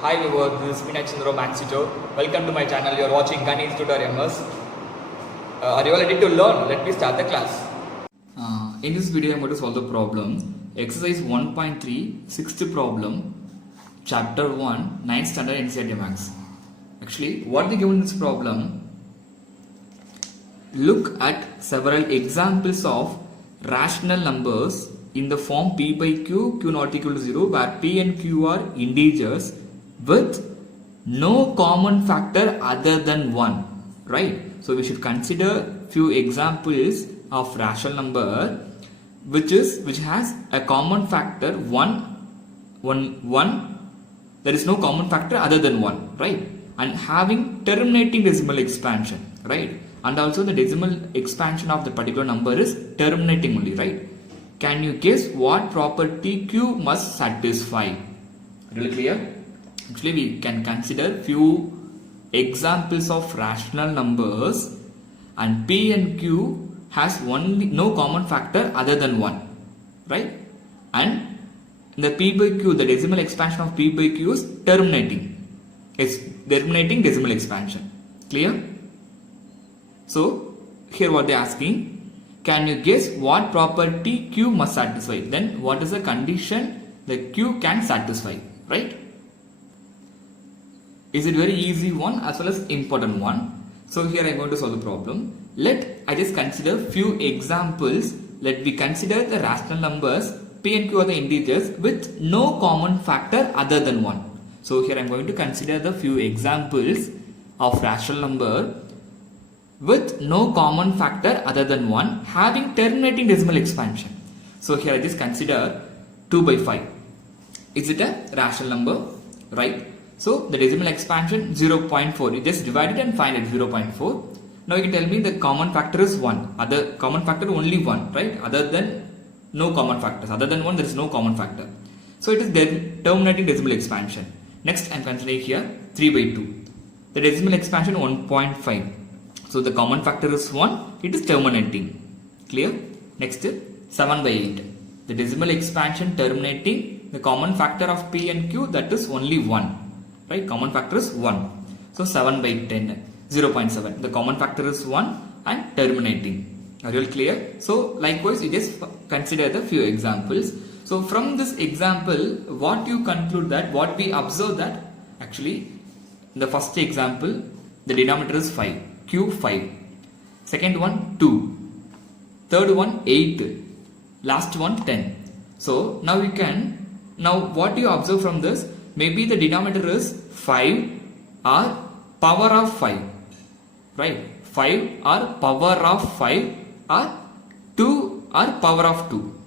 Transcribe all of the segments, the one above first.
Hi viewers, this is Chandra Max Tutor. Welcome to my channel. You are watching Ganesh Tutorials. Are you all ready to learn? Let me start the class. In this video, I am going to solve the problem. Exercise 1.3, sixth problem, Chapter 1, 9th Standard NCERT Max. Actually, what they given in this problem? Look at several examples of rational numbers in the form p by q, q not equal to 0, where p and q are integers with no common factor other than 1, right? So we should consider few examples of rational number which has a common factor 1, there is no common factor other than 1, right? And having terminating decimal expansion, right? And also the decimal expansion of the particular number is terminating only, right? Can you guess what property q must satisfy? Really clear? Actually, we can consider few examples of rational numbers, and p and q has no common factor other than 1, right? And the p by q, the decimal expansion of p by q is terminating. It's terminating decimal expansion. Clear? So here what they are asking, can you guess what property q must satisfy? Then what is the condition that q can satisfy, right? Is it very easy one as well as important one? So here I am going to solve the problem. Let I just consider few examples. Let we consider the rational numbers p and q are the integers with no common factor other than 1. So here I am going to consider the few examples of rational number with no common factor other than 1 having terminating decimal expansion. So here I just consider 2 by 5. Is it a rational number? Right? So the decimal expansion 0.4. You just divide it and find it 0.4. Now you can tell me the common factor is 1. Other common factor only 1, right? Other than no common factors. Other than 1 there is no common factor. So it is terminating decimal expansion. Next I am considering here 3 by 2. The decimal expansion 1.5. So the common factor is 1, it is terminating. Clear? Next 7 by 8. The decimal expansion terminating, the common factor of p and q, that is only 1. Right? Common factor is 1. So 7 by 10, 0.7. The common factor is 1 and terminating. Are you all clear? So likewise you just consider the few examples. So from this example, what you conclude that, what we observe that, actually the first example, the denominator is 5. Q 5, second one 2, third one 8, last one 10. So now we can, now what do you observe from this? Maybe the denominator is 5 or power of 5, right? 5 or power of 5 or 2 or power of 2,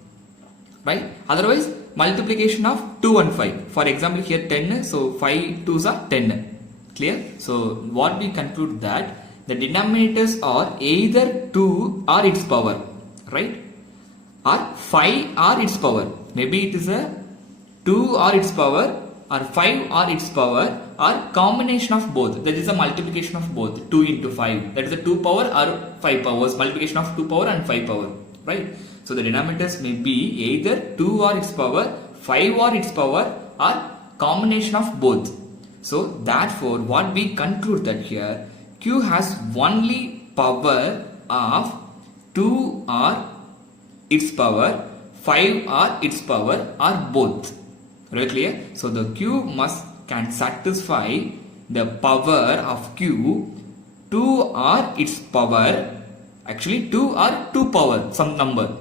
right? Otherwise multiplication of 2 and 5. For example here 10, so 5 2s are 10. Clear? So what we conclude that the denominators are either 2 or its power, right? Or 5 or its power. Maybe it is a 2 or its power or 5 or its power or combination of both. That is a multiplication of both. 2 into 5. That is a 2 power or 5 powers. Multiplication of 2 power and 5 power, right? So the denominators may be either 2 or its power, 5 or its power or combination of both. So therefore what we conclude that here, q has only power of 2 or its power, 5 or its power or both. Very clear? So the q can satisfy the power of q 2 or its power, actually 2 or 2 power some number,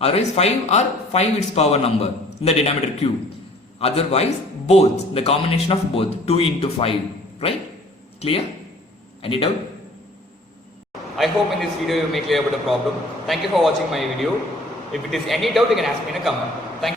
otherwise 5 or 5 its power number in the denominator q, otherwise both, the combination of both 2 into 5, right? Clear? Any doubt? I hope in this video you may clear about the problem. Thank you for watching my video. If it is any doubt, you can ask me in a comment. Thank you.